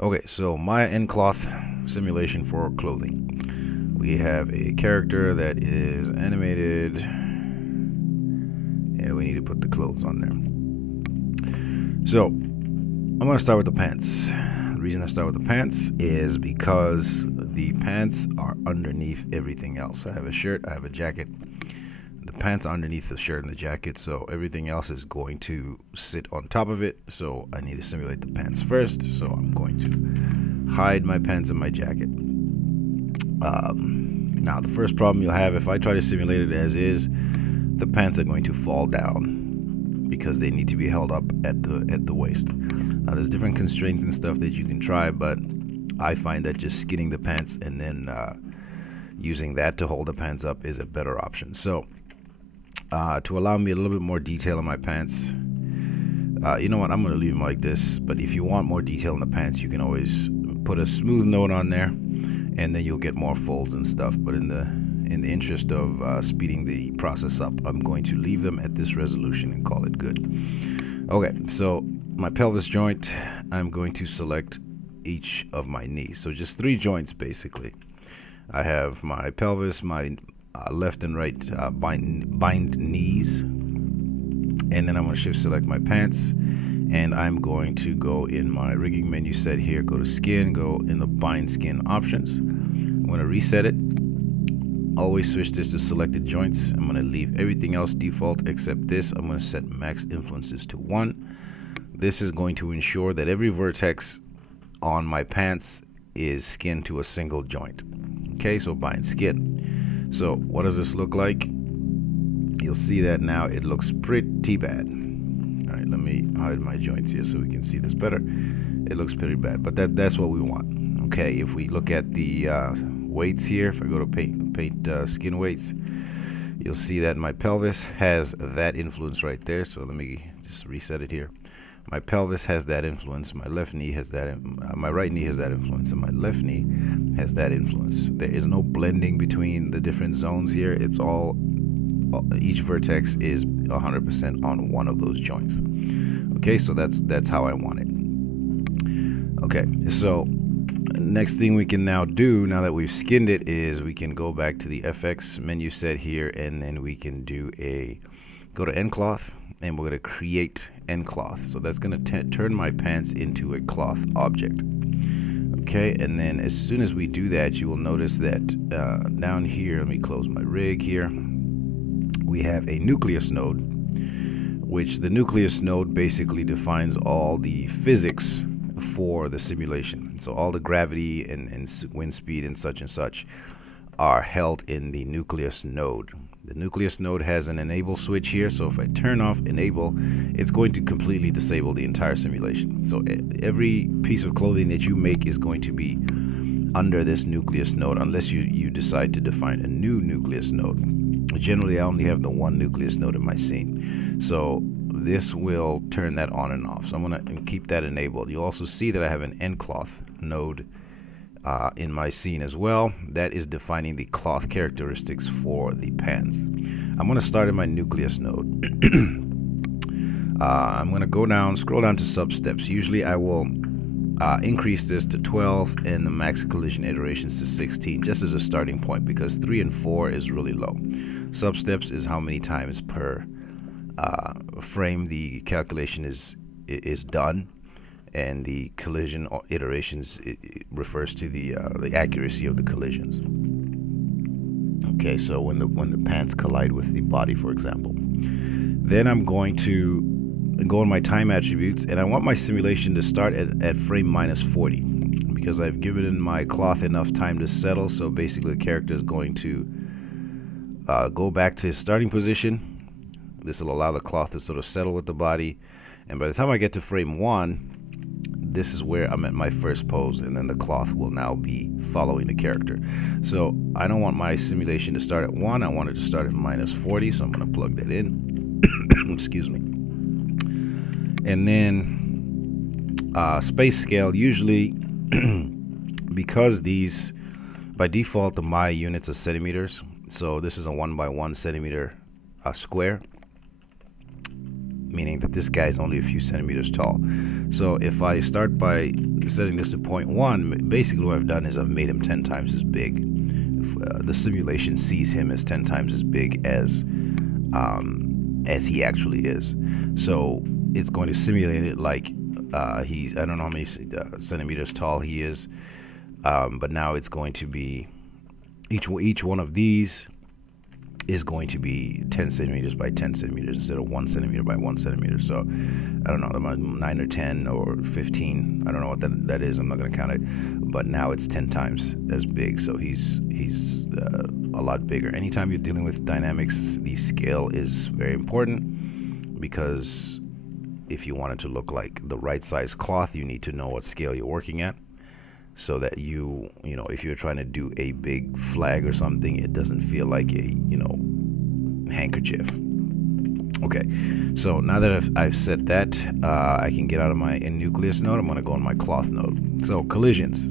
Okay, so my nCloth simulation for clothing. We have a character that is animated, and we need to put the clothes on there. So I'm going to start with the pants. The reason I start with the pants is because the pants are underneath everything else. I have a shirt, I have a jacket. The pants are underneath the shirt and the jacket, so everything else is going to sit on top of it. So I need to simulate the pants first. So I'm going to hide my pants and my jacket. Now the first problem you'll have if I try to simulate it as is, the pants are going to fall down because they need to be held up at the waist. Now there's different constraints and stuff that you can try, but I find that just skinning the pants and then using that to hold the pants up is a better option. So to allow me a little bit more detail in my pants, you know what, I'm going to leave them like this, but if you want more detail in the pants, you can always put a smooth note on there, and then you'll get more folds and stuff. But in the interest of speeding the process up, I'm going to leave them at this resolution and call it good. Okay, so my pelvis joint, I'm going to select each of my knees. So just 3 joints basically. I have my pelvis, my left and right bind knees, and then I'm going to shift select my pants, and I'm going to go in my rigging menu set here, go to skin, go in the bind skin options. I'm going to reset it. Always switch this to selected joints. I'm going to leave everything else default except this. I'm going to set max influences to 1. This is going to ensure that every vertex on my pants is skinned to a single joint. Okay, so bind skin. So what does this look like? You'll see that now it looks pretty bad. All right, let me hide my joints here so we can see this better. It looks pretty bad, but that's what we want. Okay, if we look at the weights here, if I go to paint skin weights, you'll see that my pelvis has that influence right there. So let me just reset it here. My pelvis has that influence. My left knee has that. My right knee has that influence, and my left knee has that influence. There is no blending between the different zones here. It's all, each vertex is 100% on one of those joints. Okay, so that's how I want it. Okay, so next thing we can now do, now that we've skinned it, is we can go back to the FX menu set here, and then we can go to nCloth, and we're going to create nCloth. So that's going to turn my pants into a cloth object. Okay, and then as soon as we do that, you will notice that down here, let me close my rig here, we have a nucleus node, which the nucleus node basically defines all the physics for the simulation. So all the gravity and wind speed and such are held in the nucleus node. The nucleus node has an enable switch here, so if I turn off enable, it's going to completely disable the entire simulation. So every piece of clothing that you make is going to be under this nucleus node, unless you decide to define a new nucleus node. Generally, I only have the one nucleus node in my scene, so this will turn that on and off. So I'm going to keep that enabled. You'll also see that I have an nCloth node in my scene as well. That is defining the cloth characteristics for the pants. I'm going to start in my nucleus node. I'm going to go down, scroll down to substeps. Usually I will increase this to 12 and the max collision iterations to 16, just as a starting point, because 3 and 4 is really low. Substeps is how many times per frame the calculation is done, and the collision iterations, it refers to the accuracy of the collisions. Okay, so when the pants collide with the body, for example. Then I'm going to go in my time attributes, and I want my simulation to start at frame minus 40, because I've given my cloth enough time to settle. So basically the character is going to go back to his starting position. This will allow the cloth to sort of settle with the body, and by the time I get to frame 1, this is where I'm at my first pose, and then the cloth will now be following the character. So I don't want my simulation to start at 1, I want it to start at minus 40, so I'm going to plug that in. Excuse me. And then space scale, usually because these, by default, the my units are centimeters, so this is a 1 by 1 centimeter square, meaning that this guy is only a few centimeters tall. So if I start by setting this to 0.1, basically what I've done is I've made him 10 times as big. The simulation sees him as 10 times as big as he actually is. So it's going to simulate it like he's, I don't know how many centimeters tall he is, but now it's going to be each one of these is going to be 10 centimeters by 10 centimeters instead of 1 centimeter by 1 centimeter. So I don't know, 9 or 10 or 15. I don't know what that is. I'm not going to count it. But now it's 10 times as big. So he's a lot bigger. Anytime you're dealing with dynamics, the scale is very important, because if you want it to look like the right size cloth, you need to know what scale you're working at, so that you know, if you're trying to do a big flag or something, it doesn't feel like a, handkerchief. Okay, so now that I've set that, I can get out of my nucleus node. I'm going to go in my cloth node. So collisions.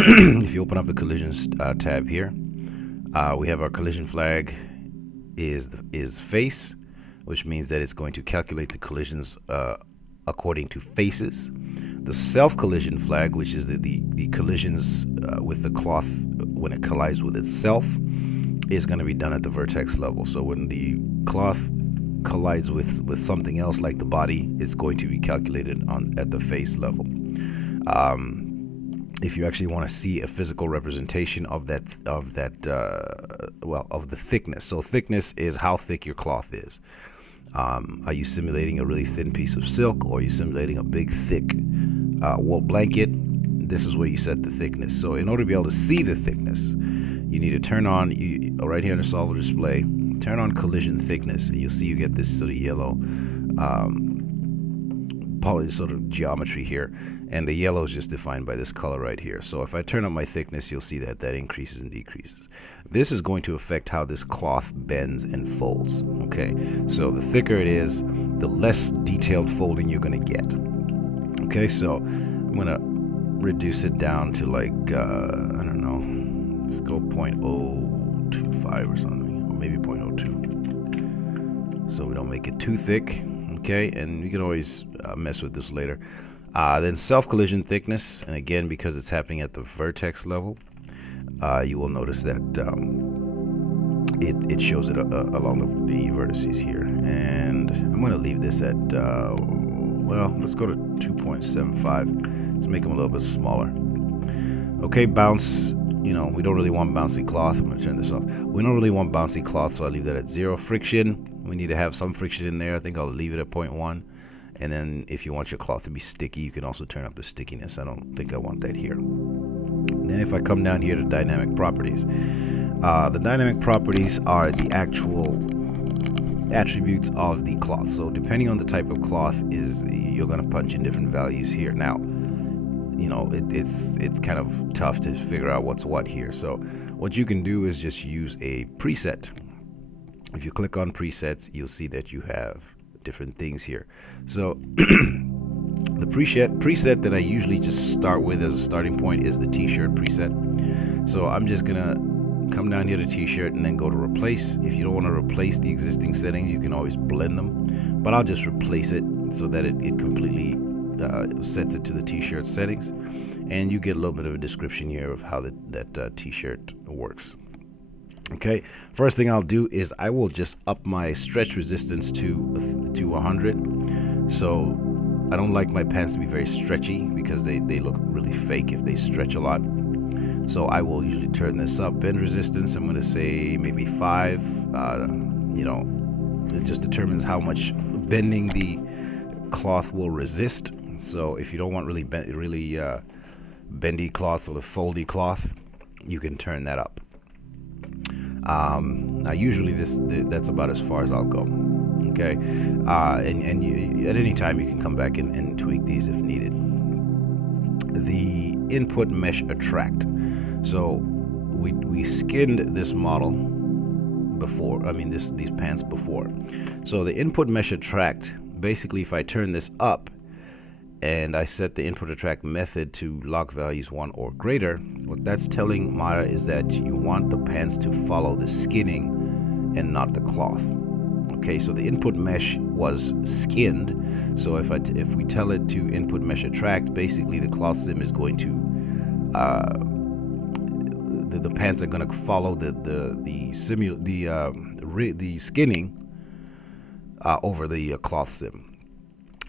If you open up the collisions tab here, we have our collision flag is face, which means that it's going to calculate the collisions according to faces. The self-collision flag, which is the collisions with the cloth when it collides with itself, is going to be done at the vertex level. So when the cloth collides with something else like the body, it's going to be calculated at the face level. If you actually want to see a physical representation of the thickness. So thickness is how thick your cloth is. Are you simulating a really thin piece of silk, or are you simulating a big thick wool blanket? This is where you set the thickness. So in order to be able to see the thickness, you need to turn on, right here in the solver display, turn on collision thickness, and you'll see you get this sort of yellow poly sort of geometry here, and the yellow is just defined by this color right here. So if I turn up my thickness, you'll see that increases and decreases. This is going to affect how this cloth bends and folds. Okay, so the thicker it is, the less detailed folding you're going to get. Okay, so I'm going to reduce it down to like I don't know, let's go 0.025 or something, or maybe 0.02, so we don't make it too thick. Okay, and we can always mess with this later. Then self-collision thickness, and again, because it's happening at the vertex level, you will notice that it shows it along the vertices here. And I'm going to leave this at, well, let's go to 2.75. Let's make them a little bit smaller. Okay, bounce. We don't really want bouncy cloth. I'm going to turn this off. We don't really want bouncy cloth, so I'll leave that at 0. Friction, we need to have some friction in there. I think I'll leave it at 0.1. And then if you want your cloth to be sticky, you can also turn up the stickiness. I don't think I want that here. Then if I come down here to dynamic properties, the dynamic properties are the actual attributes of the cloth. So depending on the type of cloth, you're going to punch in different values here. Now, it's kind of tough to figure out what's what here. So what you can do is just use a preset. If you click on presets, you'll see that you have different things here. So the preset that I usually just start with as a starting point is the t-shirt preset. So I'm just gonna come down here to t-shirt and then go to replace. If you don't want to replace the existing settings, you can always blend them, but I'll just replace it so that it completely sets it to the t-shirt settings, and you get a little bit of a description here of how that t-shirt works. Okay, first thing I'll do is I will just up my stretch resistance to 100. So I don't like my pants to be very stretchy because they look really fake if they stretch a lot. So I will usually turn this up. Bend resistance, I'm going to say maybe 5. It just determines how much bending the cloth will resist. So if you don't want really bendy cloth or the foldy cloth, you can turn that up. Now usually that's about as far as I'll go. Okay, and you, at any time you can come back and tweak these if needed. The input mesh attract. So we skinned this model before. I mean these pants before. So the input mesh attract, basically, if I turn this up and I set the input attract method to lock values 1 or greater, what that's telling Maya is that you want the pants to follow the skinning and not the cloth. Okay, so the input mesh was skinned. So if we tell it to input mesh attract, basically the cloth sim is going to the pants are going to follow the skinning over the cloth sim.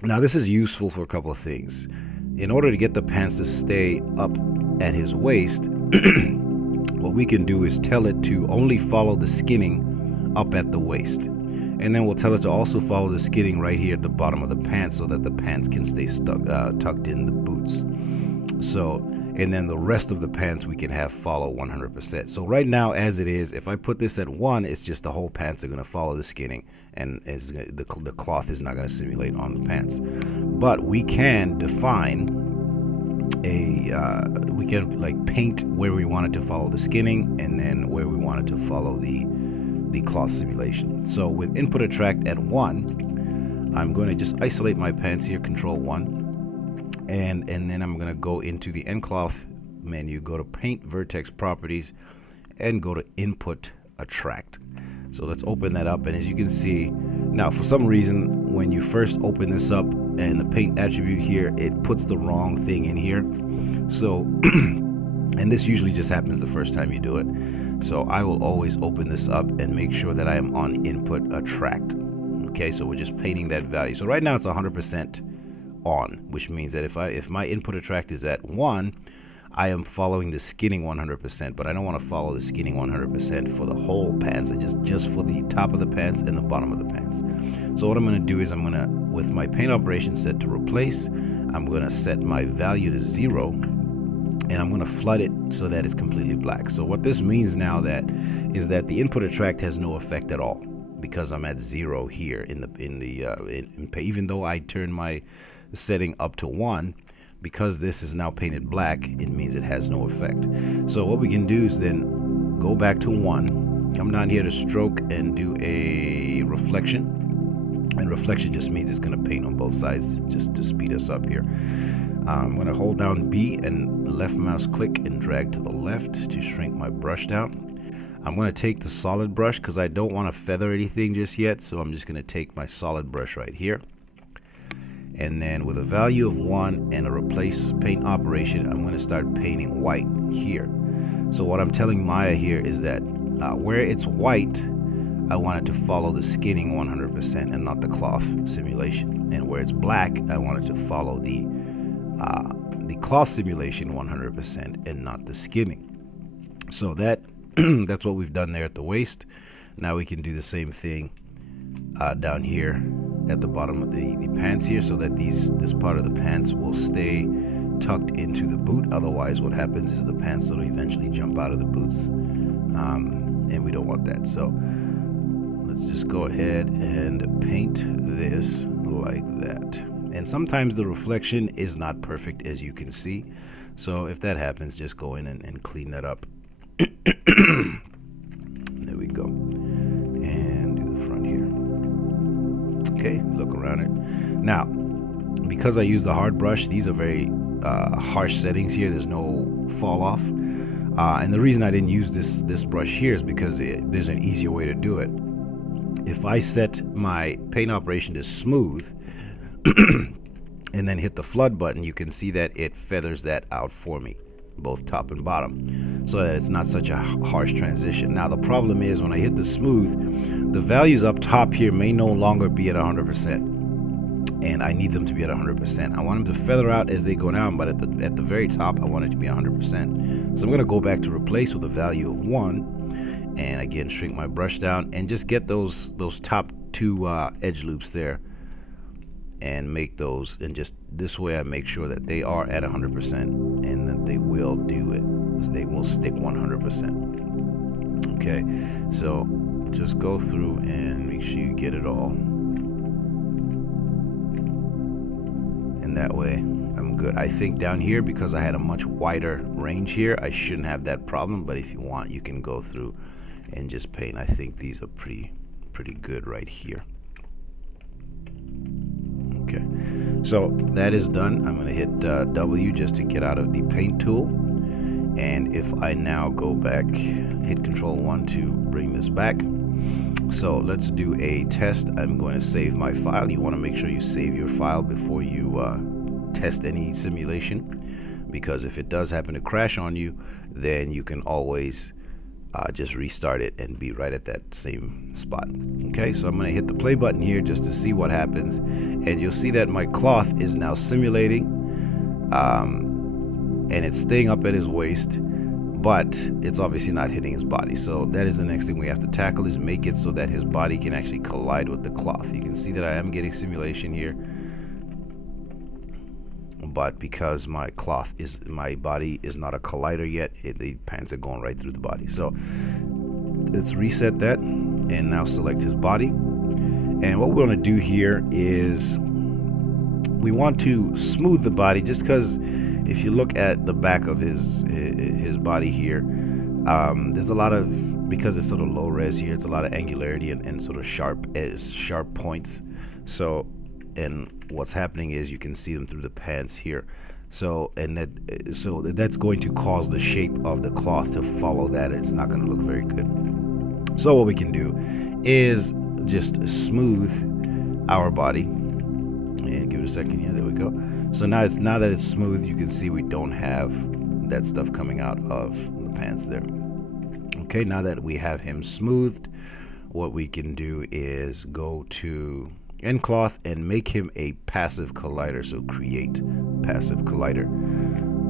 Now this is useful for a couple of things. In order to get the pants to stay up at his waist, what we can do is tell it to only follow the skinning up at the waist. And then we'll tell it to also follow the skinning right here at the bottom of the pants so that the pants can stay tucked in the boots. So, and then the rest of the pants we can have follow 100%. So right now, as it is, if I put this at 1, it's just the whole pants are going to follow the skinning, and the cloth is not going to simulate on the pants. But we can define we can like paint where we want it to follow the skinning, and then where we want it to follow the cloth simulation. So with input attract at 1, I'm going to just isolate my pants here, Control 1. And then I'm going to go into the nCloth menu, go to Paint Vertex Properties, and go to Input Attract. So let's open that up, and as you can see, now for some reason, when you first open this up and the paint attribute here, it puts the wrong thing in here. So, and this usually just happens the first time you do it. So I will always open this up and make sure that I am on Input Attract. Okay, so we're just painting that value. So right now it's 100% on, which means that if my input attract is at 1, I am following the skinning 100%, but I don't want to follow the skinning 100% for the whole pants, just for the top of the pants and the bottom of the pants. So what I'm going to do is I'm going to, with my paint operation set to replace, I'm going to set my value to 0, and I'm going to flood it so that it's completely black. So what this means now is that the input attract has no effect at all, because I'm at 0 here even though I turn my setting up to 1, because this is now painted black, it means it has no effect. So what we can do is then go back to 1, come down here to stroke and do a reflection. And reflection just means it's going to paint on both sides, just to speed us up here. I'm going to hold down B and left mouse click and drag to the left to shrink my brush down. I'm going to take the solid brush because I don't want to feather anything just yet, so I'm just going to take my solid brush right here. And then with a value of 1 and a replace paint operation, I'm going to start painting white here. So what I'm telling Maya here is that where it's white, I want it to follow the skinning 100% and not the cloth simulation. And where it's black, I want it to follow the cloth simulation 100% and not the skinning. So that's what we've done there at the waist. Now we can do the same thing down here at the bottom of the pants here, so that this part of the pants will stay tucked into the boot. Otherwise what happens is the pants will eventually jump out of the boots, and we don't want that. So let's just go ahead and paint this like that. And sometimes the reflection is not perfect, as you can see, so if that happens, just go in and clean that up. There we go. And do the front here. Okay, look around it. Now, because I use the hard brush, these are very harsh settings here. There's no fall off. And the reason I didn't use this brush here is because there's an easier way to do it. If I set my paint operation to smooth and then hit the flood button, you can see that it feathers that out for me, both top and bottom, so that it's not such a harsh transition. Now the problem is when I hit the smooth, the values up top here may no longer be at 100%, and I need them to be at 100%. I want them to feather out as they go down, but at the very top I want it to be 100%. So I'm going to go back to replace with a value of 1, and again shrink my brush down and just get those top 2 edge loops there and make those, and just this way I make sure that they are at 100% and that they will do it. They will stick 100%. Okay, so just go through and make sure you get it all, and that way I'm good. I think down here, because I had a much wider range here, I shouldn't have that problem, but if you want, you can go through and just paint. I think these are pretty good right here. Okay, so that is done. I'm going to hit W just to get out of the paint tool, and if I now go back, hit Control 1 to bring this back, So let's do a test. I'm going to save my file. You want to make sure you save your file before you test any simulation, because if it does happen to crash on you, then you can always just restart it and be right at that same spot. Okay, so I'm going to hit the play button here just to see what happens, and you'll see that my cloth is now simulating, and it's staying up at his waist, but it's obviously not hitting his body. So that is the next thing we have to tackle, is make it so that his body can actually collide with the cloth. You can see that I am getting simulation here, but because my body is not a collider yet, the pants are going right through the body. So let's reset that and now select his body. And what we're going to do here is we want to smooth the body, just because if you look at the back of his body here, there's a lot of, because it's sort of low res here, it's a lot of angularity and sort of sharp points. So, and what's happening is you can see them through the pants here. So that's going to cause the shape of the cloth to follow that. It's not going to look very good. So what we can do is just smooth our body, and give it a second here. There we go. So now that it's smooth, you can see we don't have that stuff coming out of the pants there. Okay, now that we have him smoothed, what we can do is go to nCloth and make him a passive collider. So create passive collider.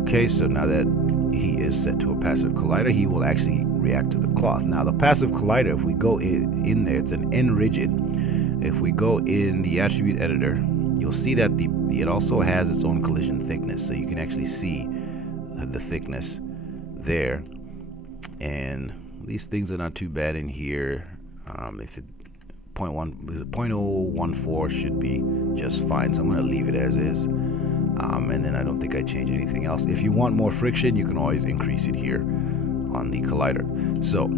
Okay, so now that he is set to a passive collider, he will actually react to the cloth. Now the passive collider, if we go in there, it's an nRigid. If we go in the attribute editor, you'll see that it also has its own collision thickness, so you can actually see the thickness there. And these things are not too bad in here. If it 0.014 should be just fine, so I'm going to leave it as is. And then I don't think I change anything else. If you want more friction, you can always increase it here on the collider. So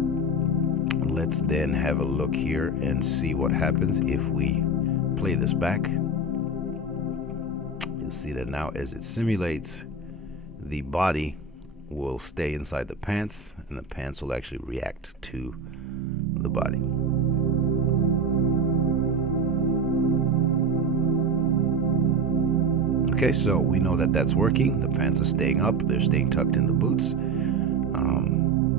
let's then have a look here and see what happens if we play this back. You'll see that now as it simulates, the body will stay inside the pants, and the pants will actually react to the body. Okay, so we know that that's working. The pants are staying up, they're staying tucked in the boots.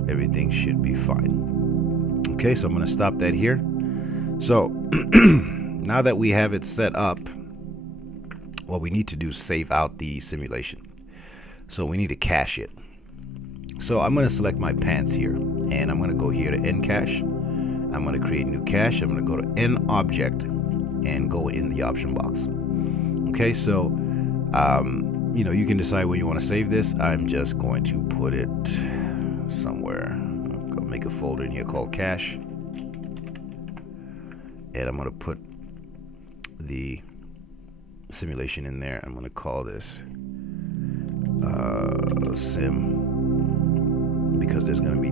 Everything should be fine. Okay, so I'm going to stop that here. So now that we have it set up, what we need to do is save out the simulation. So we need to cache it. So I'm going to select my pants here, and I'm going to go here to nCache. I'm going to create new cache. I'm going to go to nObject and go in the option box. Okay, so you can decide where you want to save this. I'm just going to put it somewhere. I'm going to make a folder in here called cache, and I'm going to put the simulation in there. I'm going to call this sim, because there's going to be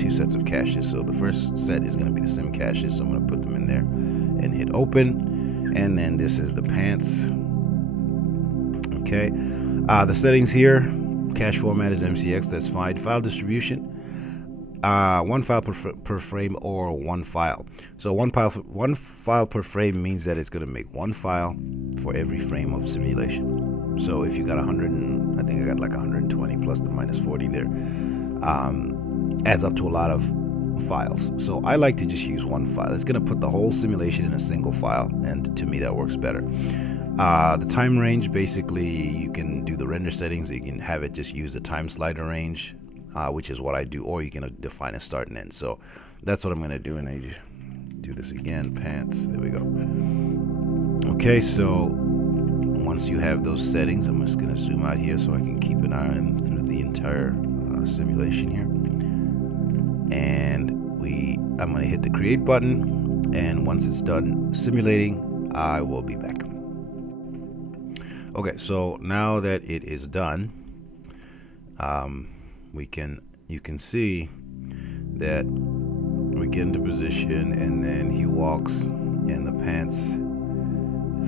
two sets of caches. So the first set is going to be the sim caches, so I'm going to put them in there and hit open. And then this is the pants. Okay, the settings here, cache format is MCX, that's fine. File distribution, one file per frame or one file. So one file per frame means that it's going to make one file for every frame of simulation. So if you got 100, I think I got like 120 plus the minus 40 there, adds up to a lot of files. So I like to just use one file. It's going to put the whole simulation in a single file, and to me that works better. The time range, basically you can do the render settings, you can have it just use the time slider range, which is what I do, or you can define a start and end. So that's what I'm going to do, and I do this again, pants, there we go. Okay, so once you have those settings, I'm just going to zoom out here so I can keep an eye on them through the entire simulation here. And I'm going to hit the create button, and once it's done simulating, I will be back. Okay, so now that it is done, you can see that we get into position, and then he walks in the pants.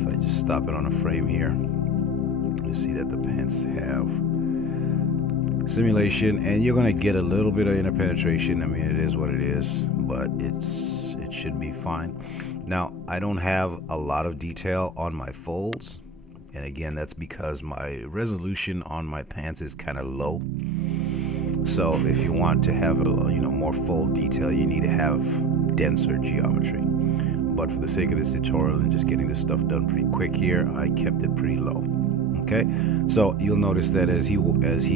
If I just stop it on a frame here, you see that the pants have simulation, and you're going to get a little bit of interpenetration. I mean, it is what it is, but it should be fine. Now, I don't have a lot of detail on my folds, and again, that's because my resolution on my pants is kind of low. So if you want to have a, more fold detail, you need to have denser geometry. But for the sake of this tutorial and just getting this stuff done pretty quick here, I kept it pretty low. Okay, so you'll notice that as he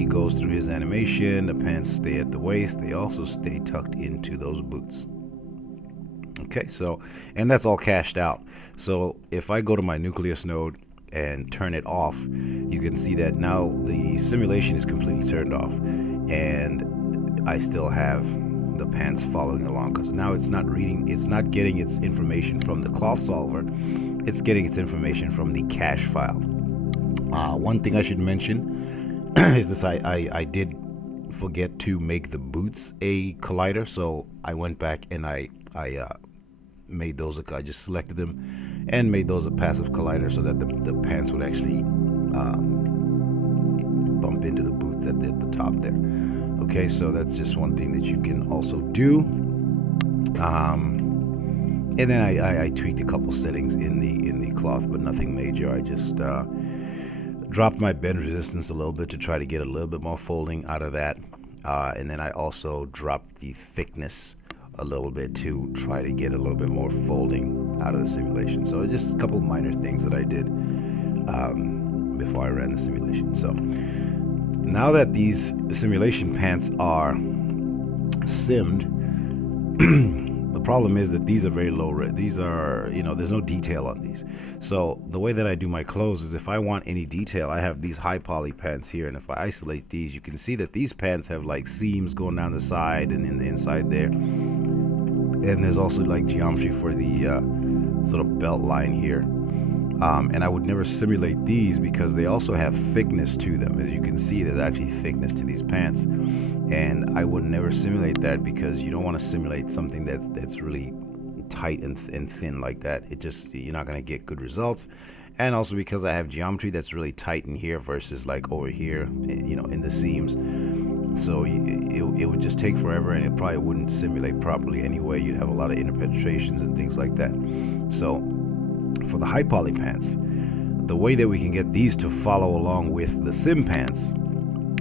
goes through his animation, the pants stay at the waist. They also stay tucked into those boots. Okay, so, and that's all cached out. So if I go to my nucleus node and turn it off, you can see that now the simulation is completely turned off, and I still have the pants following along, because now it's not getting its information from the cloth solver, it's getting its information from the cache file. One thing I should mention is this: I did forget to make the boots a collider, so I went back and I made those. I just selected them and made those a passive collider so that the pants would actually bump into the boots at the top there. Okay, so that's just one thing that you can also do. And then I tweaked a couple settings in the cloth, but nothing major. I just dropped my bend resistance a little bit to try to get a little bit more folding out of that, and then I also dropped the thickness a little bit to try to get a little bit more folding out of the simulation. So just a couple minor things that I did before I ran the simulation. So now that these simulation pants are simmed, the problem is that these are very low red. These are, there's no detail on these. So the way that I do my clothes is, if I want any detail, I have these high poly pants here, and if I isolate these, you can see that these pants have like seams going down the side and in the inside there. And there's also like geometry for the sort of belt line here. And I would never simulate these because they also have thickness to them. As you can see, there's actually thickness to these pants, and I would never simulate that because you don't want to simulate something that's really tight and thin like that. You're not going to get good results. And also because I have geometry that's really tight in here versus like over here, in the seams. So it would just take forever, and it probably wouldn't simulate properly anyway. You'd have a lot of interpenetrations and things like that. So for the high poly pants, the way that we can get these to follow along with the sim pants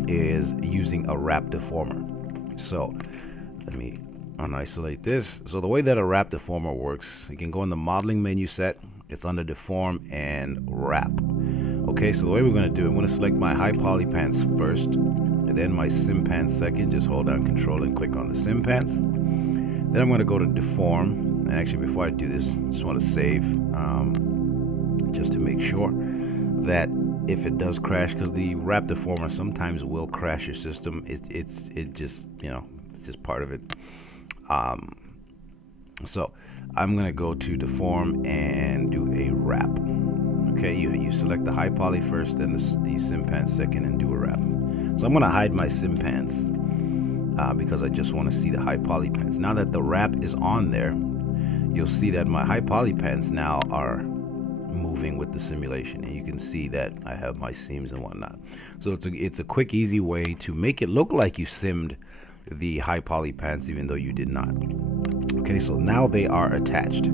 is using a wrap deformer. So let me unisolate this. So the way that a wrap deformer works, you can go in the modeling menu set, it's under deform and wrap. Okay, so the way we're going to do it, I'm going to select my high poly pants first, and then my sim pants second. Just hold down control and click on the sim pants. Then I'm going to go to deform. And actually, before I do this, I just want to save, just to make sure that if it does crash, because the wrap deformer sometimes will crash your system. It's just part of it. So I'm gonna go to deform and do a wrap. Okay, you select the high poly first, then the sim pants second, and do a wrap. So I'm gonna hide my sim pants because I just want to see the high poly pants. Now that the wrap is on there, you'll see that my high poly pants now are moving with the simulation, and you can see that I have my seams and whatnot. So it's a quick, easy way to make it look like you simmed the high poly pants even though you did not. Okay, so now they are attached.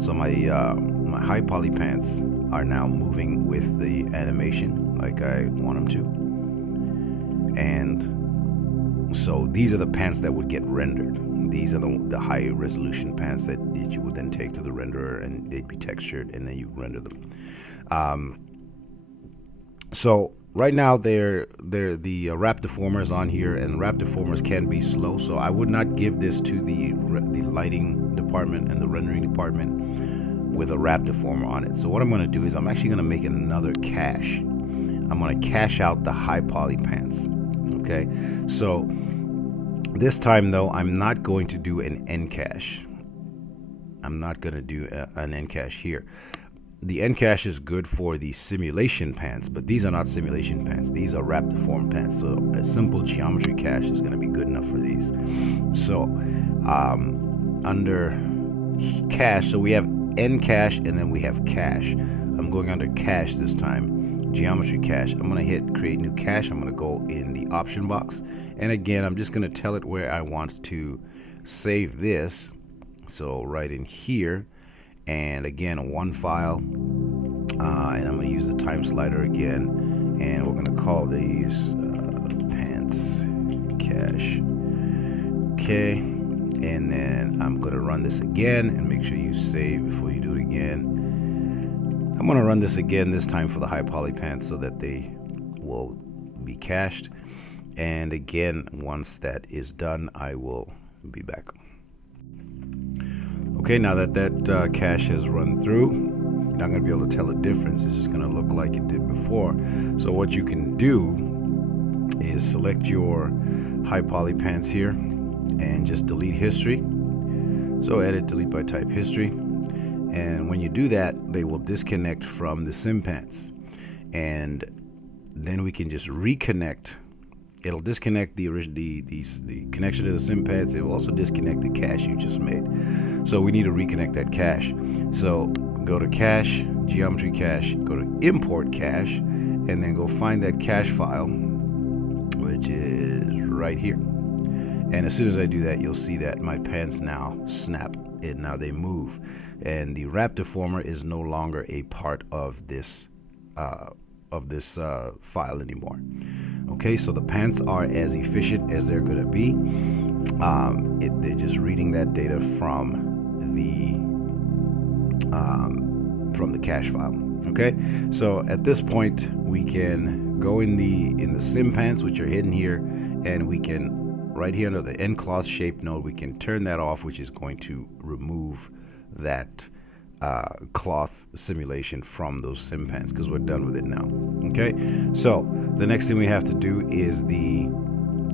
So my high poly pants are now moving with the animation like I want them to. And so these are the pants that would get rendered. These are the high resolution pants that you would then take to the renderer, and they'd be textured, and then you render them. So right now the wrap deformers on here, and wrap deformers can be slow, so I would not give this to the lighting department and the rendering department with a wrap deformer on it. So what I'm going to do is I'm actually going to make another cache. I'm going to cache out the high poly pants. Okay, so this time though, I'm not going to do an end cache. I'm not going to do an end cache here. The end cache is good for the simulation pants, but these are not simulation pants. These are wrap deform pants. So a simple geometry cache is going to be good enough for these. So under cache, so we have end cache and then we have cache. I'm going under cache this time. Geometry cache. I'm going to hit create new cache. I'm going to go in the option box, and again I'm just going to tell it where I want to save this. So right in here, and again, one file, and I'm going to use the time slider again, and we're going to call these pants cache. Okay, and then I'm going to run this again, and make sure you save before you do it again. I'm going to run this again, this time for the high poly pants, so that they will be cached. And again, once that is done, I will be back. Okay, now that cache has run through, you're not going to be able to tell the difference. It's just going to look like it did before. So what you can do is select your high poly pants here and just delete history. So edit, delete by type history. And when you do that, they will disconnect from the sim pants. And then we can just reconnect. It'll disconnect the connection to the sim pads. It will also disconnect the cache you just made. So we need to reconnect that cache. So go to cache, geometry cache, go to import cache, and then go find that cache file, which is right here. And as soon as I do that, you'll see that my pants now snap, and now they move. And the wrap deformer is no longer a part of this file anymore. Okay, so the pants are as efficient as they're going to be. They're just reading that data from the cache file. Okay, so at this point we can go in the sim pants, which are hidden here, and we can right here under the nCloth shape node, we can turn that off, which is going to remove that cloth simulation from those sim pants, because we're done with it now. Okay, so the next thing we have to do is the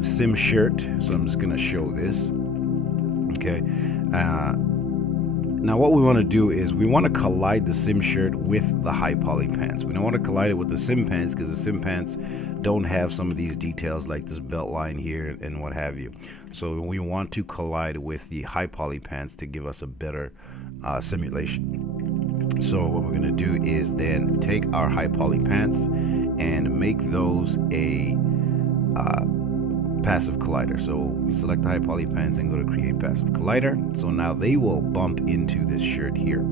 sim shirt. So I'm just going to show this. Okay, now what we want to do is we want to collide the sim shirt with the high poly pants. We don't want to collide it with the sim pants, because the sim pants don't have some of these details like this belt line here and what have you. So we want to collide with the high poly pants to give us a better simulation. So what we're going to do is then take our high poly pants and make those a passive collider. So select the high poly pants and go to create passive collider. So now they will bump into this shirt here.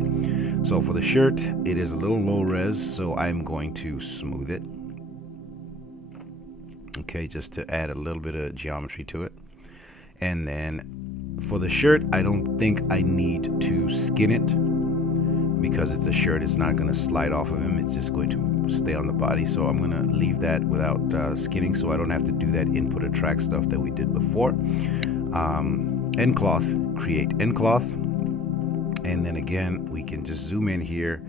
So for the shirt, it is a little low res, so I'm going to smooth it. Okay, just to add a little bit of geometry to it. And then for the shirt, I don't think I need to skin it, because it's a shirt. It's not going to slide off of him. It's just going to stay on the body. So I'm going to leave that without skinning, so I don't have to do that input or track stuff that we did before. nCloth, create nCloth, and then again we can just zoom in here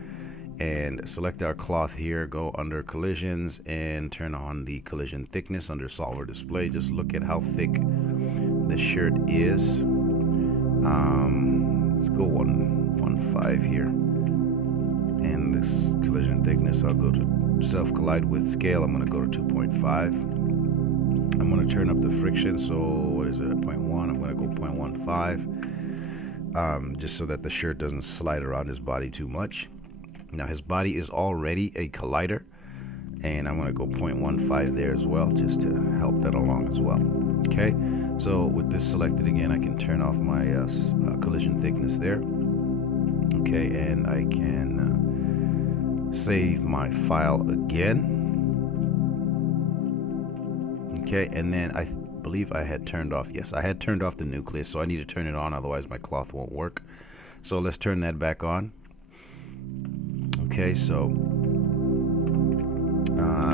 and select our cloth here, go under collisions and turn on the collision thickness under solver display. Just look at how thick the shirt is. Let's go 1.15 here, and this collision thickness, I'll go to self collide with scale. I'm going to go to 2.5. I'm going to turn up the friction, so what is it, 0.1? I'm going to go 0.15, just so that the shirt doesn't slide around his body too much. Now his body is already a collider, and I'm going to go 0.15 there as well, just to help that along as well. Okay, so with this selected again, I can turn off my collision thickness there. Okay, and I can save my file again. Okay, and then I believe I had turned off, yes, I had turned off the nucleus, so I need to turn it on, otherwise my cloth won't work. So let's turn that back on. Okay, so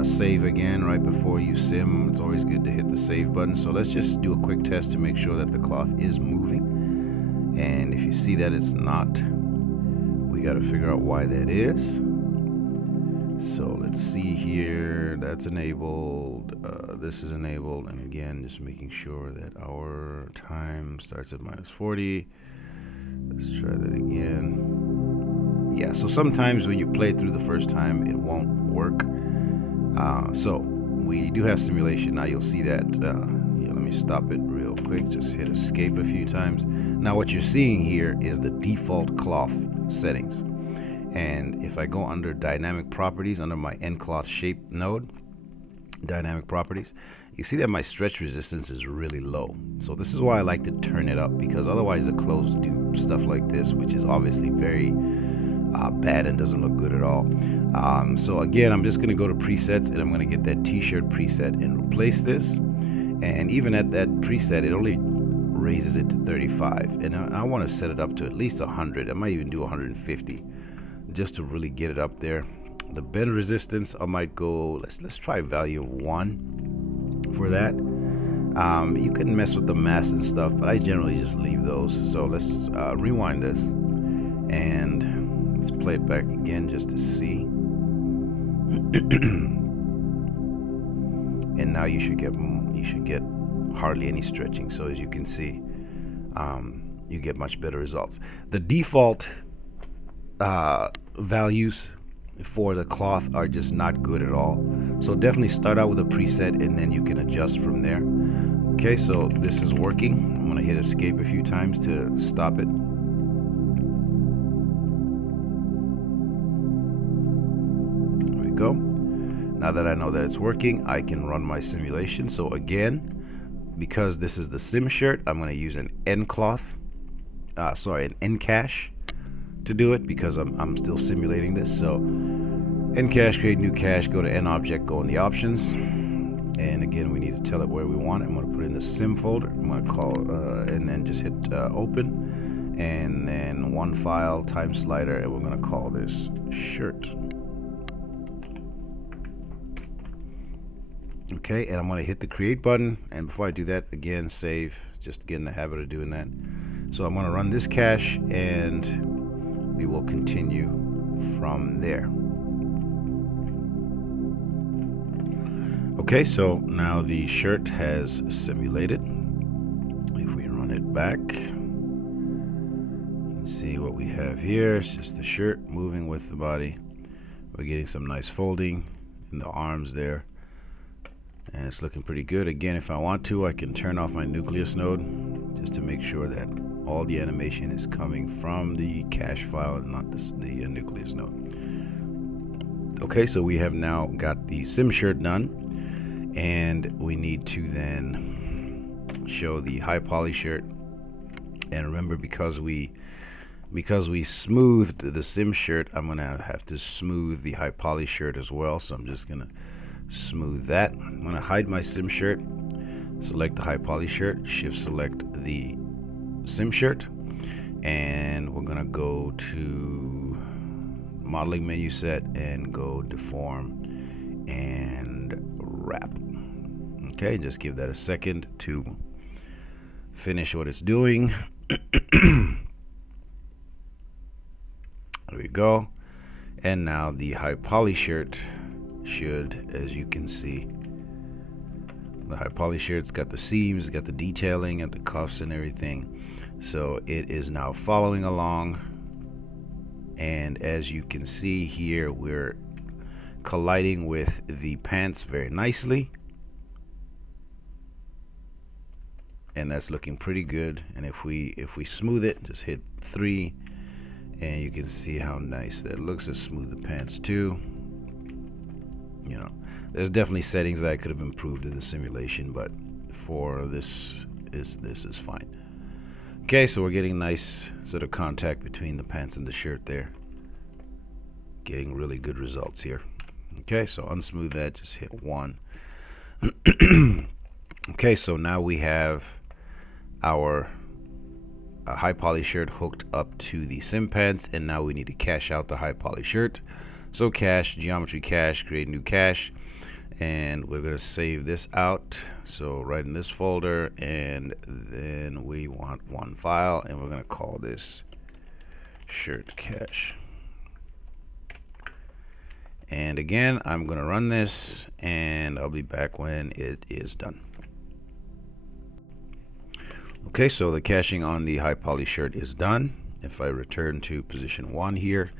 save again right before you sim. It's always good to hit the save button. So let's just do a quick test to make sure that the cloth is moving. And if you see that it's not, we got to figure out why that is. So let's see here, that's enabled, this is enabled, and again just making sure that our time starts at -40. Let's try that again. Yeah, so sometimes when you play it through the first time it won't work. So we do have simulation. Now you'll see that, let me stop it real quick, just hit escape a few times. Now what you're seeing here is the default cloth settings. And if I go under dynamic properties, under my nCloth shape node, dynamic properties, you see that my stretch resistance is really low. So this is why I like to turn it up, because otherwise the clothes do stuff like this, which is obviously very bad and doesn't look good at all. So again, I'm just going to go to presets, and I'm going to get that t-shirt preset and replace this. And even at that preset, it only raises it to 35, and I want to set it up to at least 100. I might even do 150 just to really get it up there. The bend resistance, I might go, let's try value of 1 for that. You can mess with the mass and stuff, but I generally just leave those. So let's rewind this and let's play it back again just to see. And now you should get hardly any stretching. So as you can see, you get much better results. The default values for the cloth are just not good at all. So definitely start out with a preset, and then you can adjust from there. Okay, so this is working. I'm going to hit escape a few times to stop it. There we go. Now that I know that it's working, I can run my simulation. So again, because this is the sim shirt, I'm going to use an nCloth, an nCache to do it, because I'm still simulating this. So nCache, create new cache, go to nObject, go in the options, and again we need to tell it where we want it. I'm going to put it in the sim folder. I'm going to call and then just hit open, and then one file, time slider, and we're going to call this shirt. Okay, and I'm going to hit the create button, and before I do that, again save, just to get in the habit of doing that. So I'm going to run this cache, and we will continue from there. Okay, so now the shirt has simulated. If we run it back, you can see what we have here. It's just the shirt moving with the body. We're getting some nice folding in the arms there, and it's looking pretty good. Again, if I want to, I can turn off my nucleus node just to make sure that all the animation is coming from the cache file and not the nucleus node. Okay, so we have now got the sim shirt done, and we need to then show the high poly shirt. And remember, because we smoothed the sim shirt, I'm gonna have to smooth the high poly shirt as well. So I'm just gonna smooth that. I'm gonna hide my sim shirt, select the high poly shirt, shift select the sim shirt, and we're gonna go to modeling menu set and go deform and wrap. Okay, just give that a second to finish what it's doing. There we go. And now the high poly shirt should, as you can see, the high poly shirt's got the seams, got the detailing and the cuffs and everything. So it is now following along, and as you can see here, we're colliding with the pants very nicely, and that's looking pretty good. And if we smooth it, just hit 3, and you can see how nice that looks. To smooth the pants too. You know, there's definitely settings that I could have improved in the simulation, but for this is fine. Okay, so we're getting nice sort of contact between the pants and the shirt there. Getting really good results here. Okay, so unsmooth that, just hit 1. Okay, so now we have our high poly shirt hooked up to the sim pants, and now we need to cache out the high poly shirt. So cache, geometry cache, create new cache, and we're going to save this out. So right in this folder, and then we want one file, and we're going to call this shirt cache. And again, I'm going to run this, and I'll be back when it is done. Okay, so the caching on the high poly shirt is done. If I return to position 1 here,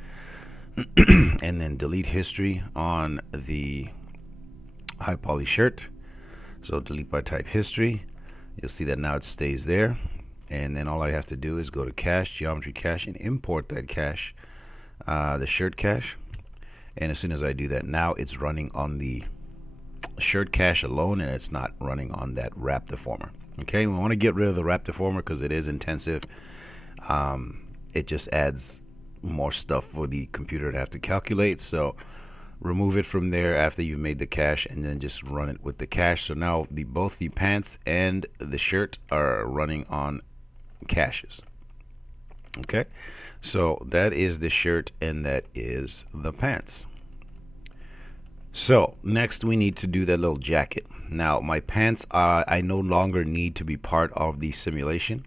and then delete history on the high poly shirt, so delete by type history, you'll see that now it stays there. And then all I have to do is go to cache, geometry cache, and import that cache, the shirt cache. And as soon as I do that, now it's running on the shirt cache alone, and it's not running on that wrap deformer. Okay, we want to get rid of the wrap deformer because it is intensive. It just adds more stuff for the computer to have to calculate. So remove it from there after you've made the cache, and then just run it with the cache. So now both the pants and the shirt are running on caches. Okay, so that is the shirt and that is the pants. So next we need to do that little jacket. Now my pants, I no longer need to be part of the simulation.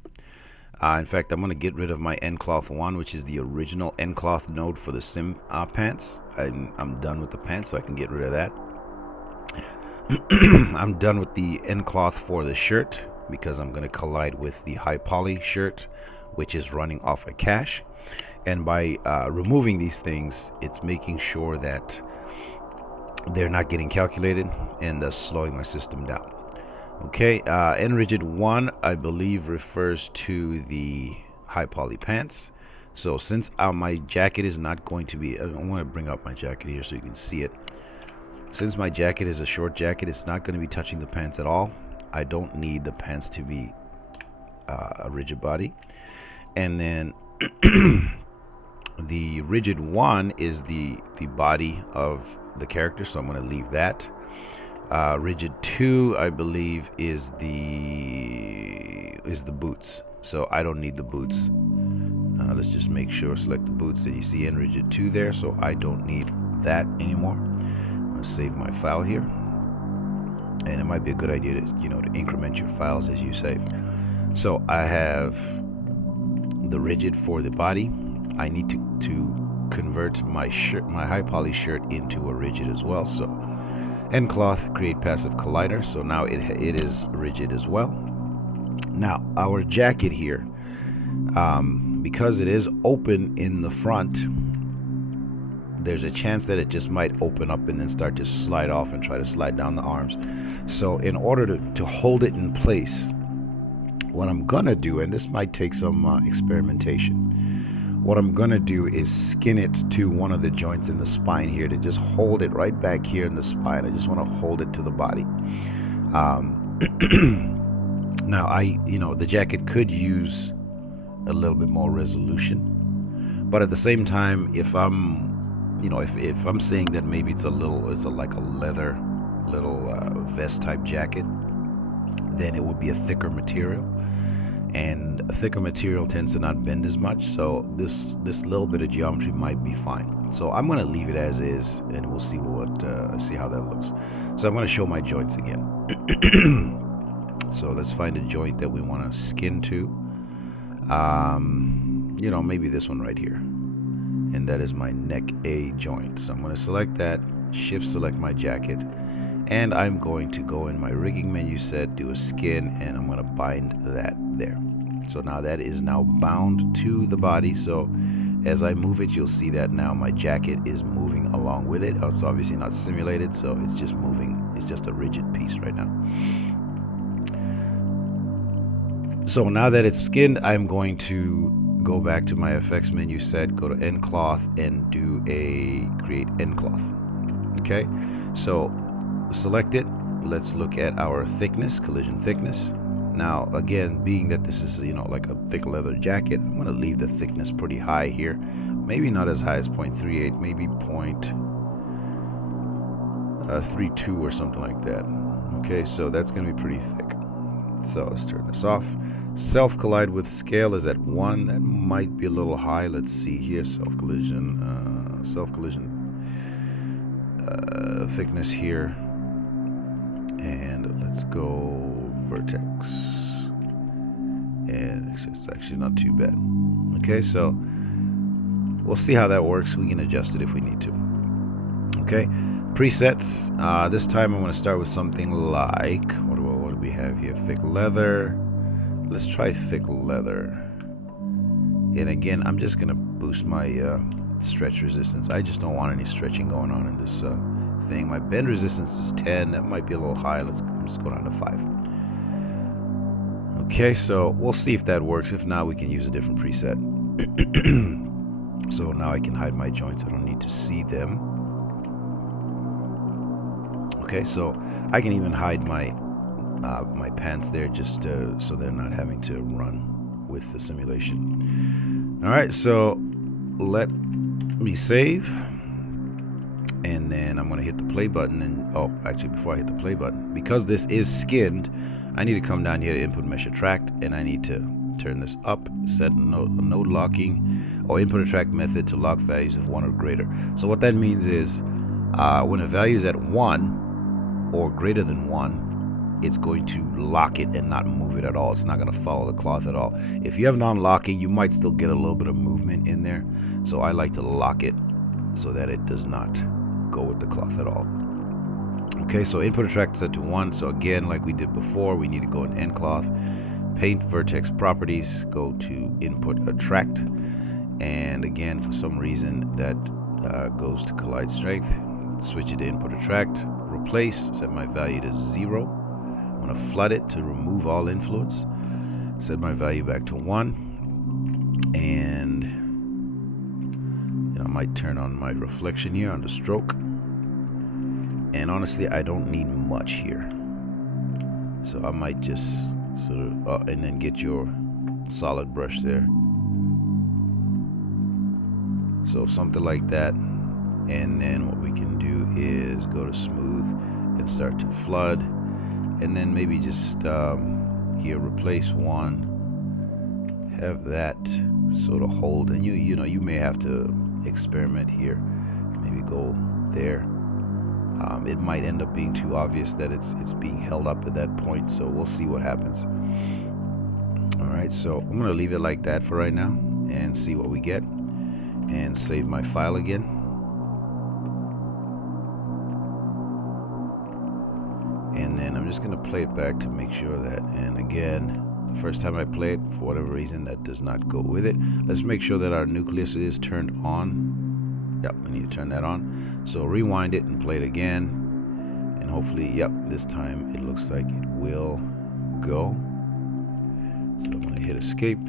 In fact, I'm going to get rid of my nCloth 1, which is the original nCloth node for the sim pants. I'm done with the pants, so I can get rid of that. I'm done with the nCloth for the shirt because I'm going to collide with the high poly shirt, which is running off a cache. And by removing these things, it's making sure that they're not getting calculated and thus slowing my system down. Okay, nRigid 1 I believe refers to the high poly pants. So since my jacket is not going to be, I want to bring up my jacket here so you can see it. Since my jacket is a short jacket, it's not going to be touching the pants at all. I don't need the pants to be a rigid body. And then the rigid 1 is the body of the character, so I'm going to leave that. Rigid 2 I believe is the boots, so I don't need the boots. Let's just make sure, select the boots, and you see nRigid 2 there, so I don't need that anymore. I'm going to save my file here, and it might be a good idea to to increment your files as you save. So I have the rigid for the body. I need to convert my shirt, my high poly shirt, into a rigid as well. So nCloth create passive collider, so now it is rigid as well. Now our jacket here, because it is open in the front, there's a chance that it just might open up and then start to slide off and try to slide down the arms. So in order to hold it in place, what I'm gonna do, and this might take some experimentation, what I'm gonna do is skin it to one of the joints in the spine here to just hold it right back here in the spine. I just want to hold it to the body. Now the jacket could use a little bit more resolution, but at the same time, if I'm if I'm saying that maybe it's like a leather little vest type jacket, then it would be a thicker material. And a thicker material tends to not bend as much, so this little bit of geometry might be fine. So I'm going to leave it as is, and we'll see see how that looks. So I'm going to show my joints again. So let's find a joint that we want to skin to. Maybe this one right here, and that is my neck A joint. So I'm going to select that, shift select my jacket, and I'm going to go in my rigging menu set, do a skin, and I'm going to bind that there. So now that is now bound to the body. So as I move it, you'll see that now my jacket is moving along with it. It's obviously not simulated, so it's just moving. It's just a rigid piece right now. So now that it's skinned, I'm going to go back to my effects menu set, go to nCloth, and do a create nCloth. Okay, so select it. Let's look at our thickness, collision thickness. Now again, being that this is like a thick leather jacket, I'm going to leave the thickness pretty high here. Maybe not as high as 0.38, maybe 0.32 or something like that. Okay, so that's going to be pretty thick. So let's turn this off. Self collide with scale is at 1. That might be a little high. Let's see here. Self collision thickness here, and let's go vertex, and it's actually not too bad. Okay, so we'll see how that works. We can adjust it if we need to. Okay, presets. This time I'm going to start with something like what do we have here? Thick leather. Let's try thick leather. And again, I'm just going to boost my stretch resistance. I just don't want any stretching going on in this thing. My bend resistance is 10. That might be a little high. Let's just go down to 5. Okay, so we'll see if that works. If not, we can use a different preset. So now I can hide my joints. I don't need to see them. Okay, so I can even hide my my pants there, just so they're not having to run with the simulation. All right, so let me save, and then I'm going to hit the play button. And oh, actually, before I hit the play button, because this is skinned, I need to come down here to input mesh attract, and I need to turn this up, set node locking or input attract method to lock values of 1 or greater. So what that means is when a value is at 1 or greater than 1, it's going to lock it and not move it at all. It's not going to follow the cloth at all. If you have non-locking, you might still get a little bit of movement in there. So I like to lock it so that it does not go with the cloth at all. Okay, so input attract set to 1. So again, like we did before, we need to go in nCloth, paint vertex properties, go to input attract, and again, for some reason that goes to collide strength. Switch it to input attract, replace, set my value to 0. I'm going to flood it to remove all influence, set my value back to 1, and I might turn on my reflection here on the stroke. And honestly, I don't need much here, so I might just sort of and then get your solid brush there, so something like that. And then what we can do is go to smooth and start to flood, and then maybe just here replace 1, have that sort of hold, and you may have to experiment here, maybe go there. It might end up being too obvious that it's being held up at that point, so we'll see what happens. All right, so I'm gonna leave it like that for right now and see what we get, and save my file again. And then I'm just gonna play it back to make sure that, and again, the first time I play it, for whatever reason, that does not go with it. Let's make sure that our nucleus is turned on. Yep, I need to turn that on. So rewind it and play it again, and hopefully, yep, this time it looks like it will go. So I'm going to hit escape.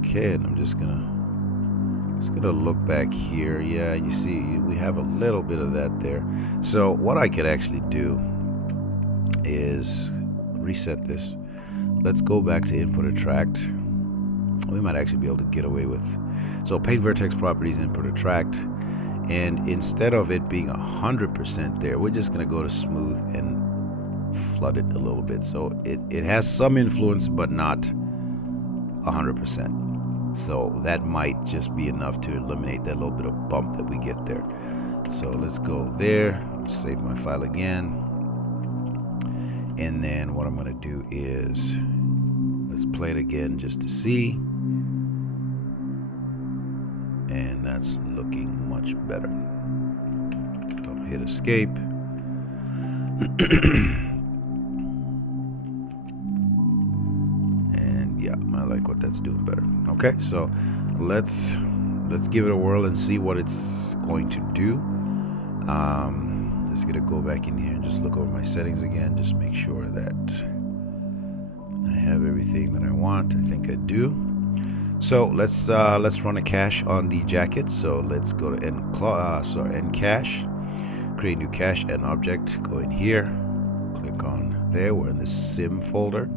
Okay, and I'm just gonna look back here. Yeah, you see, we have a little bit of that there. So what I could actually do is reset this. Let's go back to input attract. We might actually be able to get away with, so paint vertex properties, input attract, and instead of it being 100% there, we're just going to go to smooth and flood it a little bit, so it has some influence but not 100%. So that might just be enough to eliminate that little bit of bump that we get there. So let's go there, save my file again, and then what I'm going to do is let's play it again just to see, and that's looking much better. So hit escape. And yeah, I like what that's doing better. Okay, so let's give it a whirl and see what it's going to do. Just gonna go back in here and just look over my settings again, just make sure that I have everything that I want. I think I do. So let's run a cache on the jacket. So let's go to nCache, create new cache and object. Go in here, click on there. We're in the sim folder,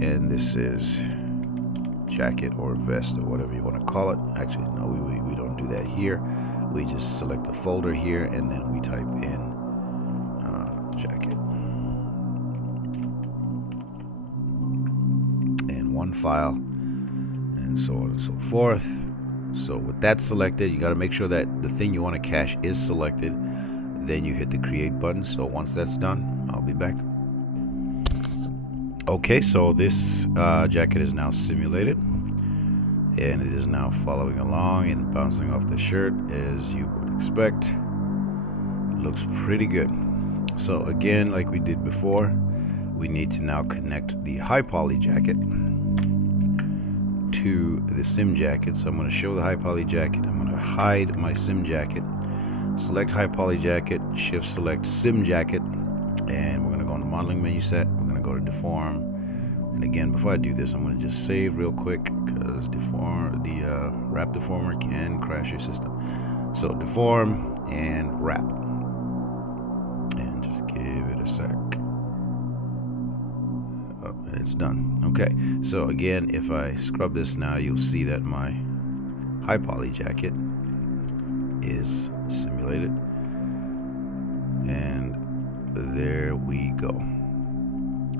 and this is jacket or vest or whatever you want to call it. Actually, no, we don't do that here. We just select the folder here, and then we type in jacket. One file, and so on and so forth. So with that selected, you got to make sure that the thing you want to cache is selected. Then you hit the create button. So once that's done, I'll be back. Okay, so this jacket is now simulated, and it is now following along and bouncing off the shirt as you would expect. It looks pretty good. So again, like we did before, we need to now connect the high poly jacket to the sim jacket. So I'm going to show the high poly jacket. I'm going to hide my sim jacket, select high poly jacket, shift select sim jacket, and we're going to go on the modeling menu set. We're going to go to deform, and again, before I do this, I'm going to just save real quick because the wrap deformer can crash your system. So deform and wrap, and just give it a sec. and it's done. Okay, so again, if I scrub this now, you'll see that my high poly jacket is simulated, and there we go.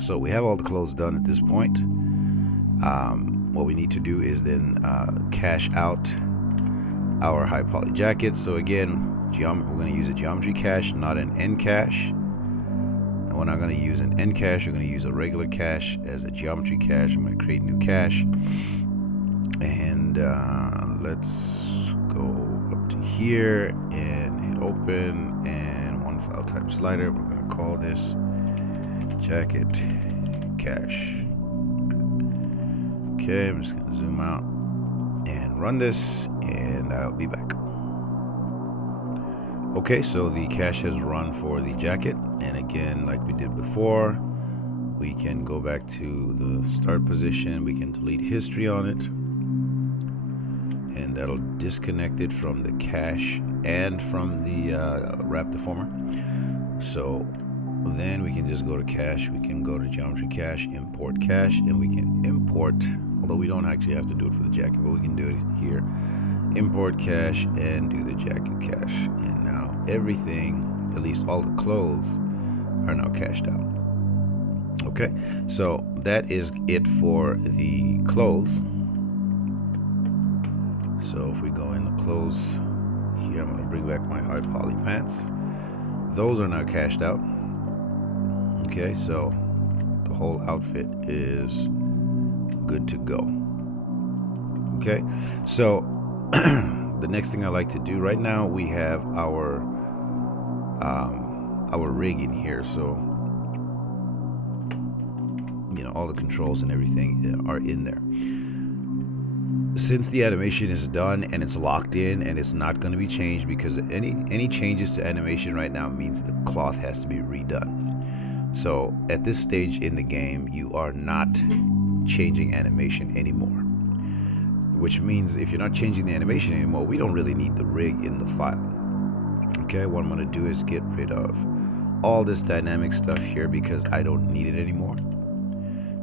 So we have all the clothes done at this point. What we need to do is then cache out our high poly jacket. So again, we're going to use a geometry cache, not an end cache. And we're not going to use an end cache. We're going to use a regular cache as a geometry cache. I'm going to create a new cache, and let's go up to here and hit open, and one file type slider. We're going to call this jacket cache. Okay, I'm just going to zoom out and run this, and I'll be back. Okay, so the cache has run for the jacket, and again, like we did before, we can go back to the start position. We can delete history on it, and that'll disconnect it from the cache and from the wrap deformer. So then we can just go to cache. We can go to geometry cache, import cache, and we can import, although we don't actually have to do it for the jacket, but we can do it here. Import cache and do the jacket cache, and now everything, at least all the clothes, are now cached out. Okay, so that is it for the clothes. So if we go in the clothes here, I'm going to bring back my high poly pants. Those are now cached out. Okay, so the whole outfit is good to go. Okay, so the next thing I like to do right now, we have our rig in here, so you know all the controls and everything are in there. Since the animation is done and it's locked in and it's not going to be changed, because any changes to animation right now means the cloth has to be redone. So at this stage in the game, you are not changing animation anymore. Which means if you're not changing the animation anymore, we don't really need the rig in the file. Okay, what I'm going to do is get rid of all this dynamic stuff here because I don't need it anymore.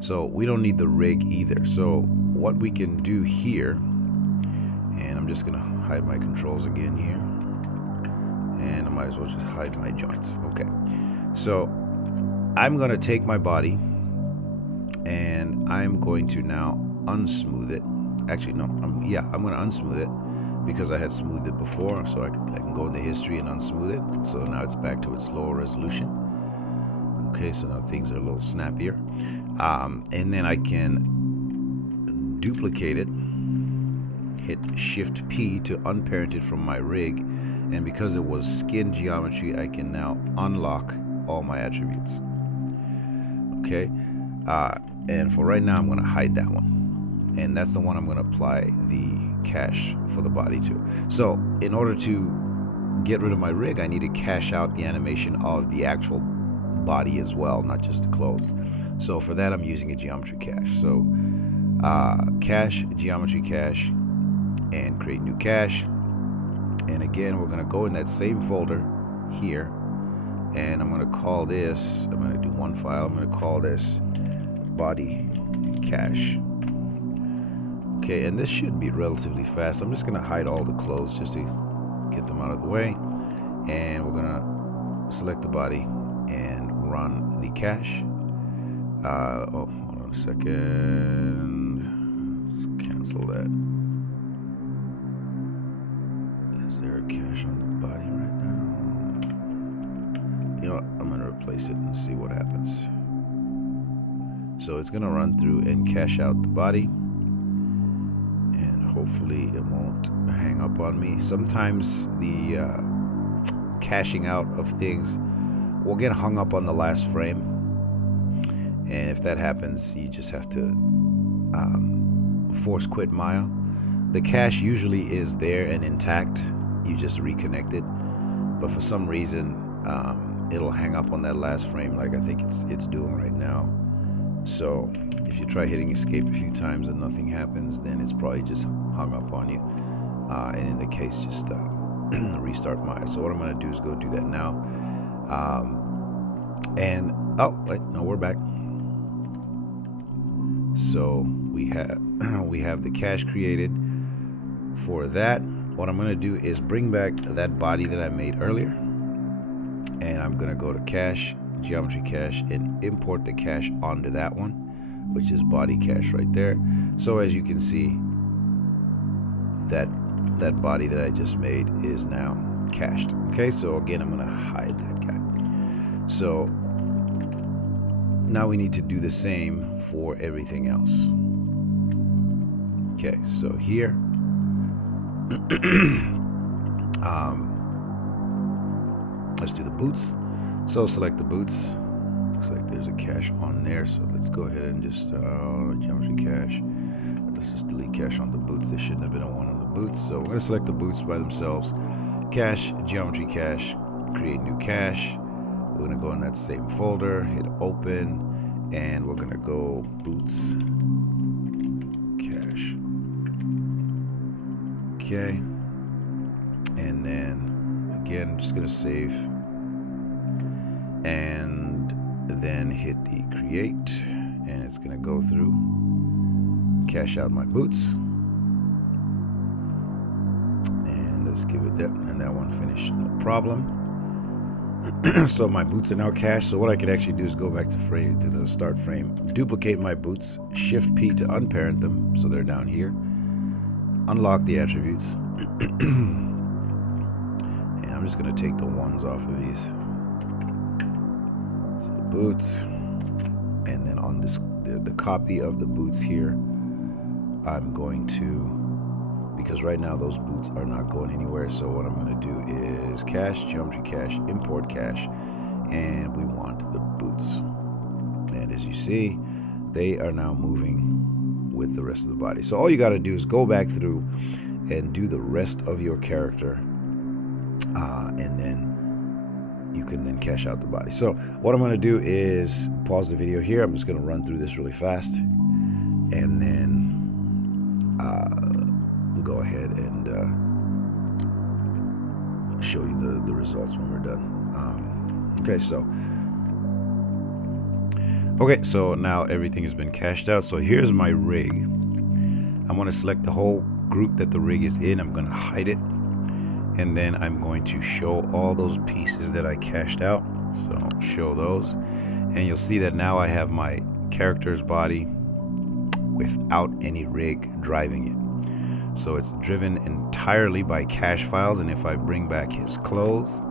So we don't need the rig either. So what we can do here, and I'm just going to hide my controls again here, and I might as well just hide my joints. Okay, so I'm going to take my body and I'm going to now unsmooth it. Actually, no, I'm going to unsmooth it because I had smoothed it before, so I can go into history and unsmooth it. So now it's back to its lower resolution. Okay, so now things are a little snappier. And then I can duplicate it, hit Shift P to unparent it from my rig, and because it was skin geometry, I can now unlock all my attributes. Okay, and for right now, I'm going to hide that one. And that's the one I'm going to apply the cache for the body to. So in order to get rid of my rig, I need to cache out the animation of the actual body as well, not just the clothes. So for that, I'm using a geometry cache. So cache, geometry cache, and create new cache. And again, we're going to go in that same folder here, and I'm going to call this, I'm going to do one file, I'm going to call this body cache. Okay, and this should be relatively fast. I'm just going to hide all the clothes just to get them out of the way. And we're going to select the body and run the cache. Hold on a second. Let's cancel that. Is there a cache on the body right now? You know what? I'm going to replace it and see what happens. So it's going to run through and cache out the body. Hopefully it won't hang up on me. Sometimes the caching out of things will get hung up on the last frame, and if that happens, you just have to force quit Maya. The cache usually is there and intact. You just reconnect it, but for some reason it'll hang up on that last frame, like I think it's doing right now. So if you try hitting escape a few times and nothing happens, then it's probably just hung up on you. And in the case, just restart Maya. So what I'm going to do is go do that now. And oh wait, no, we're back. So we have we have the cache created for that. What I'm going to do is bring back that body that I made earlier, and I'm going to go to cache, geometry cache, and import the cache onto that one, which is body cache right there. So as you can see, that body that I just made is now cached. Okay, so again, I'm going to hide that guy. So now we need to do the same for everything else. Okay, so here let's do the boots. So select the boots. Looks like there's a cache on there, so let's go ahead and just geometry cache. Let's just delete cache on the boots. There shouldn't have been a one on the boots. So we're going to select the boots by themselves. Cache, geometry cache, create new cache. We're going to go in that same folder, hit open, and we're going to go boots cache. Okay. And then again, I'm just going to save. And then hit the create, and it's going to go through, cache out my boots, and let's give it that, and that one finished, no problem. So my boots are now cached. So what I could actually do is go back to frame, to the start frame, duplicate my boots, shift P to unparent them, so they're down here, unlock the attributes, and I'm just going to take the ones off of these. Boots, and then on this the copy of the boots here, I'm going to, because right now those boots are not going anywhere, so what I'm going to do is cache, geometry cache, import cache, and we want the boots, and as you see, they are now moving with the rest of the body. So all you got to do is go back through and do the rest of your character, and then you can then cache out the body. So what I'm going to do is pause the video here. I'm just going to run through this really fast, and then go ahead and show you the results when we're done. Okay, so now everything has been cached out. So here's my rig. I'm going to select the whole group that the rig is in. I'm going to hide it. And then I'm going to show all those pieces that I cached out. So I'll show those. And you'll see that now I have my character's body without any rig driving it. So it's driven entirely by cache files. And if I bring back his clothes,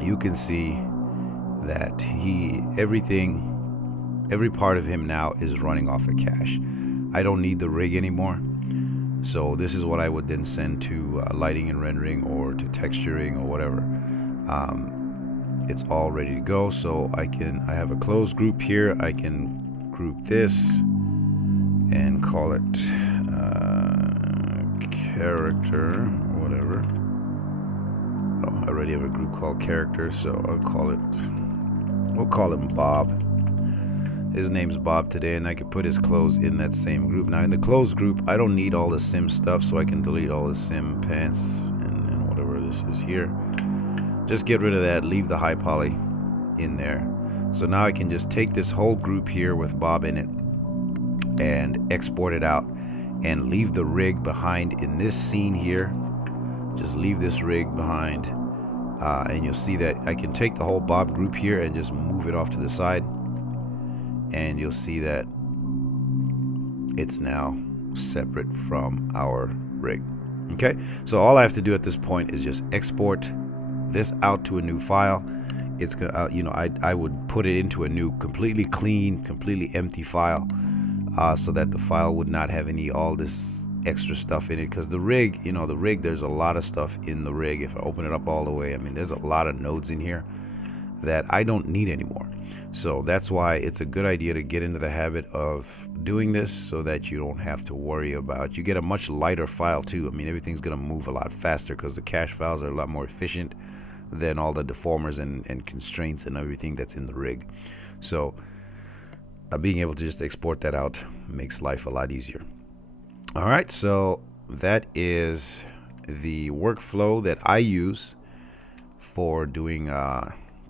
you can see that every part of him now is running off a cache. I don't need the rig anymore. So this is what I would then send to lighting and rendering, or to texturing, or whatever. It's all ready to go. So I have a closed group here. I can group this and call it character, or whatever. Oh, I already have a group called character, so we'll call him Bob. His name's Bob today, and I could put his clothes in that same group. Now in the closed group, I don't need all the sim stuff, so I can delete all the sim pants and whatever this is here. Just get rid of that, leave the high poly in there. So now I can just take this whole group here with Bob in it and export it out and leave the rig behind in this scene here. Just leave this rig behind, and you'll see that I can take the whole Bob group here and just move it off to the side. And you'll see that it's now separate from our rig. Okay, so all I have to do at this point is just export this out to a new file. It's gonna, I would put it into a new, completely clean, completely empty file, so that the file would not have all this extra stuff in it. Because the rig, there's a lot of stuff in the rig. If I open it up all the way, I mean, there's a lot of nodes in here that I don't need anymore. So that's why it's a good idea to get into the habit of doing this, so that you don't have to worry about, you get a much lighter file too. I mean, everything's gonna move a lot faster because the cache files are a lot more efficient than all the deformers and constraints and everything that's in the rig. So being able to just export that out makes life a lot easier. All right, so that is the workflow that I use for doing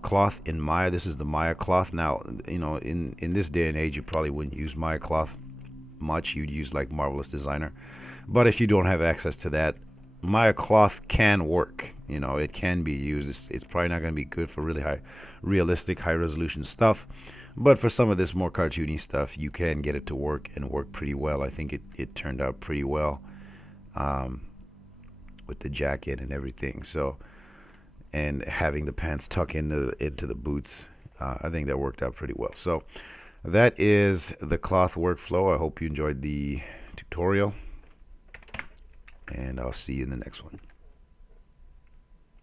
cloth in Maya. This is the Maya cloth. Now, you know, in this day and age, you probably wouldn't use Maya cloth much. You'd use like Marvelous Designer. But if you don't have access to that, Maya cloth can work. You know, it can be used. It's probably not going to be good for really realistic, high resolution stuff. But for some of this more cartoony stuff, you can get it to work and work pretty well. I think it turned out pretty well, with the jacket and everything. So, and having the pants tuck into the boots, I think that worked out pretty well. So that is the cloth workflow. I hope you enjoyed the tutorial, and I'll see you in the next one.